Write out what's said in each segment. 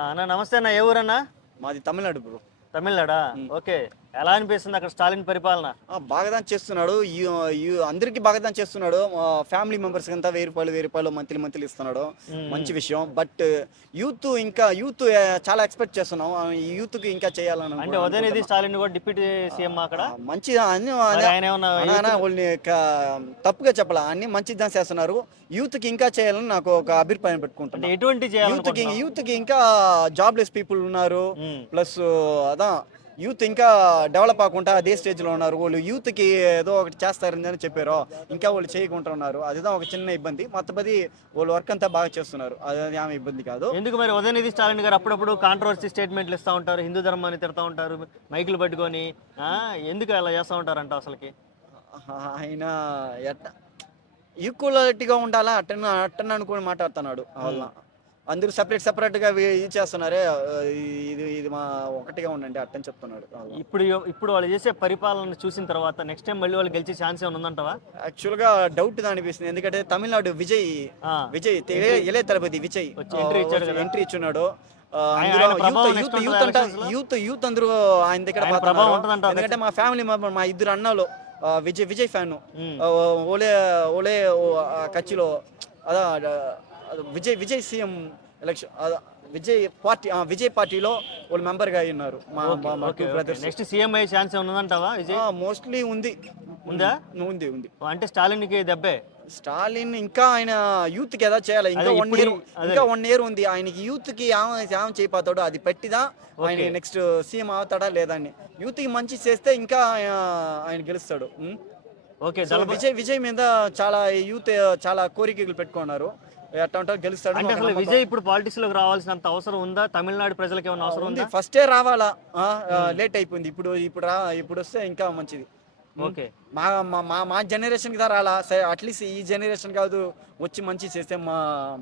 అన్న నమస్తే అన్న, ఏ ఊరన్నా? మాది తమిళనాడు బ్రో. తమిళనాడా? ఓకే. ఎలా అనిపిస్తుంది అక్కడ స్టాలిన్ పరిపాలన? బాగాదాన్ చేస్తున్నాడు. అందరికీ బాగాదాన్ చేస్తున్నాడు. ఫ్యామిలీ మెంబర్స్ అంతా ₹1000 మంత్లీ మంత్లీ ఇస్తున్నాడు. మంచి విషయం. బట్ యూత్ చాలా ఎక్స్పెక్ట్ చేస్తున్నాం. ఈ యూత్ కి ఇంకా చేయాలని అంటే ఉదయనిధి స్టాలిన్ కూడా డిప్యూటీ సీఎం అక్కడ మంచి అన్ని మరి ఆయన ఏమన్నా వాళ్ళని తప్పుగా చెప్పాలా, అన్ని మంచిదని చేస్తున్నారు. యూత్ కి ఇంకా చేయాలని నాకు ఒక అభిప్రాయం అంటే పెట్టుకుంటున్నాను. ఎటువంటి చేయాలనుకుంటున్నావు? యూత్ కి ఇంకా జాబ్లెస్ పీపుల్ ఉన్నారు. ఉమ్. ప్లస్ అదా యూత్ ఇంకా డెవలప్ అవ్వకుండా అదే స్టేజ్లో ఉన్నారు. వాళ్ళు యూత్కి ఏదో ఒకటి చేస్తారని చెప్పారు, ఇంకా వాళ్ళు చేయకుండా ఉన్నారు. అదిదా ఒక చిన్న ఇబ్బంది. మొత్తపది వాళ్ళు వర్క్ అంతా బాగా చేస్తున్నారు. అది ఆమె ఇబ్బంది కాదు. ఎందుకు మరి ఉదయనిధి స్టాలిన్ గారు అప్పుడప్పుడు కాంట్రవర్సీ స్టేట్మెంట్లు ఇస్తూ ఉంటారు, హిందూ ధర్మాన్ని తిడతా ఉంటారు, మైకులు పట్టుకొని ఎందుకు అలా చేస్తూ ఉంటారంట అసలుకి? ఆయన ఎట్ట ఈక్వాలిటీగా ఉండాలా అట్టన అనుకుని మాట్లాడుతున్నాడు. వాళ్ళ అందరూ సపరేట్గా ఇది చేస్తున్నారే, ఇది మా ఒకటిగా ఉండండి అట్టని చెప్తున్నాడు. ఇప్పుడు వాళ్ళు చేసే పరిపాలన చూసిన తర్వాత నెక్స్ట్ టైం మళ్ళీ వాళ్ళు గెలిచే ఛాన్స్ ఏమైనా ఉందంటవా? యాక్చువల్గా డౌట్ అనిపిస్తుంది. ఎందుకంటే తమిళనాడు విజయ్ ఇళయ తలపతి విజయ్ ఎంట్రీ ఇచ్చున్నాడు. యూత్ అందరూ ఆయన దగ్గర పోతున్నారు. ఎందుకంటే మా ఫ్యామిలీ మెంబర్, మా ఇద్దరు అన్నలు విజయ్ ఫ్యాన్. ఓలే ఓలే కచ్చిలో అదా విజయ్ సీఎం ఎలక్షన్ విజయ్ పార్టీలో వాళ్ళు మెంబర్ గా ఉన్నారు. మా టూ బ్రదర్స్. నెక్స్ట్ సీఎం అయ్యే ఛాన్స్ ఏమైనా ఉందంటావా విజయ్? మోస్ట్లీ ఉంది. ఉంది. అంటే స్టాలిన్ కి దెబ్బే. స్టాలిన్ ఇంకా ఆయన యూత్ కి ఏదో చేయాలి. ఇంకా 1 year ఉంది ఆయనకి. యూత్ కి ఏం చేయపోతాడో అది పెట్టిదా ఆయన నెక్స్ట్ సీఎం అవుతాడా లేదా అని. యూత్ కి మంచి చేస్తే ఇంకా ఆయన గెలుస్తాడు. ఓకే. విజయ్ మీద చాలా యూత్ చాలా కోరికలు పెట్టుకున్నారు. ఎట్లా గెలుస్తాడు. అంటే అసలు విజయ్ ఇప్పుడు పాలిటిక్స్ లోకి రావాల్సినంత అవసరం ఉందా? తమిళనాడు ప్రజలకు ఏమైనా అవసరం ఉందా? ఫస్టే రావాలా, లేట్ అయిపోయింది. ఇప్పుడు వస్తే ఇంకా మంచిది. ఓకే. మా జనరేషన్ కి రాలా, అట్లీస్ట్ ఈ జనరేషన్ కాదు వచ్చి మంచి చేస్తే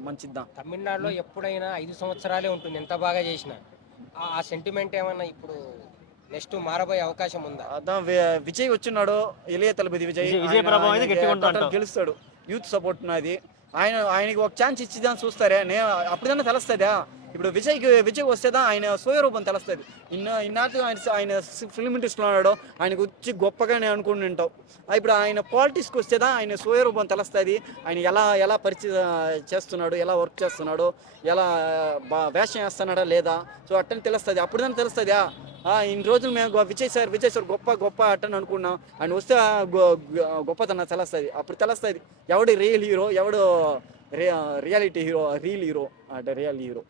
మంచిద్దాం. తమిళనాడులో ఎప్పుడైనా 5 సంవత్సరాలే ఉంటుంది ఎంత బాగా చేసినా. ఆ సెంటిమెంట్ ఏమన్నా ఇప్పుడు నెక్స్ట్ మారబోయే అవకాశం ఉందా? అதான் విజయ్ వచ్చినాడు, ఇళయ తలపతి విజయ్ గెలుస్తాడు. యూత్ సపోర్ట్ ఉన్నది. ఆయనకి ఒక ఛాన్స్ ఇచ్చిదాన్ని చూస్తారే, నేను అప్పుడన్నా తెలుస్తుందా? ఇప్పుడు విజయ్ వస్తేదా ఆయన స్వయరూపం తెలుస్తుంది. ఇన్నాటి ఆయన ఫిల్మ్ ఇండస్ట్రీలో ఉన్నాడు, ఆయనకు వచ్చి గొప్పగా నేను అనుకుని ఉంటావు. ఇప్పుడు ఆయన పాలిటిక్స్కి వస్తేదా ఆయన స్వయరూపం తెలుస్తుంది. ఆయన ఎలా పరిచయం చేస్తున్నాడు, ఎలా వర్క్ చేస్తున్నాడు, ఎలా వేషం వేస్తున్నాడా లేదా, సో అట్టని తెలుస్తుంది. అప్పుడుదాన్ని తెలుస్తుందా? ఇన్ని రోజులు మేము విజయ్ సార్ గొప్ప అట్టని అనుకున్నాం. ఆయన వస్తే గొప్పతనం తెలుస్తుంది. అప్పుడు తెలుస్తుంది ఎవడు రియల్ హీరో, ఎవడు రియాలిటీ హీరో, రియల్ హీరో అంటే రియల్ హీరో.